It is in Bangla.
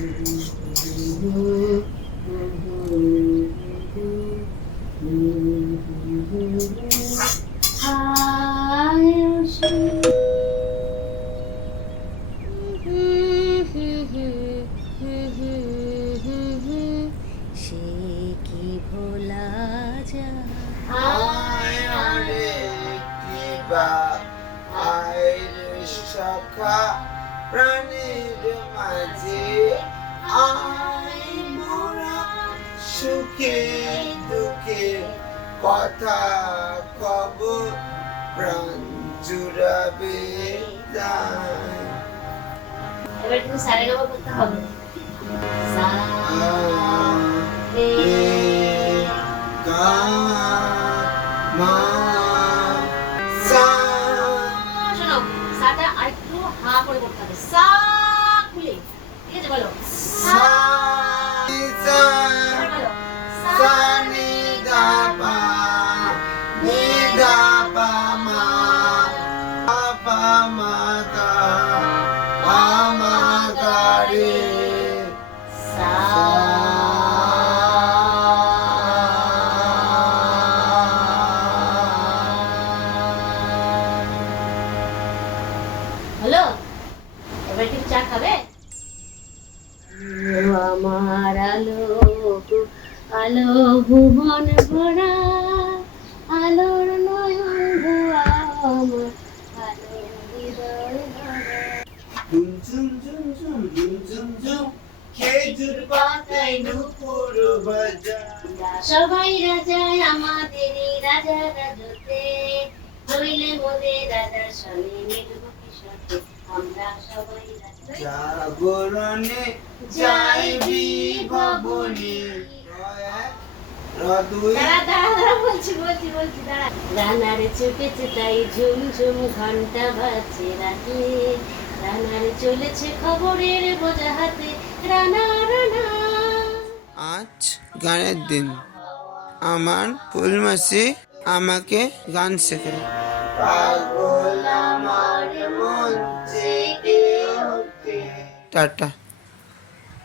সে কি ভোলা যায় শাখা প্রাণীর মাঝে আয় মোরা সুখে দুঃখে কথা খবর প্রাণ জুড়াবে যায়। এবার তুমি সারেগামা করতে হবে। সা রে গা মা সা। শোনো, সাটা আরেকটু হা করে করতে হবে। সা খুলে, ঠিক আছে? বলো সা। এবার বলো সা। সা নি দা পা নি দা পা মা পা মা গা পা মা গা রে সা। হলো? এবার কি চা খাবে? আমার আলো আলো ভুবন ভরা আলোর নয়ন ভুয়া আমার আলো হৃদয় ভরা। ঝুম ঝুম ঝুম ঝুম ঝুম ঝুম ঝুম খেজুর পাতায় নুপুর বাজা। সবাই রাজায় আমাদের এই রাজা রাজতে হইলে মোদের রাজা শনি মিটব কিশোরে আমরা সবাই রাজা। জাগরণে যাইবি ভবনে রানার চুকেছে তাই ঝুম ঝুম ঘন্টা বাজছে রাতে রানার চলেছে খবরের বোঝা হাতে রানা রানা। আজ গানের দিন, আমার ফুলমাসি আমাকে গান শেখায়। পাগল আমার মন জেগে ওঠে। টাটা।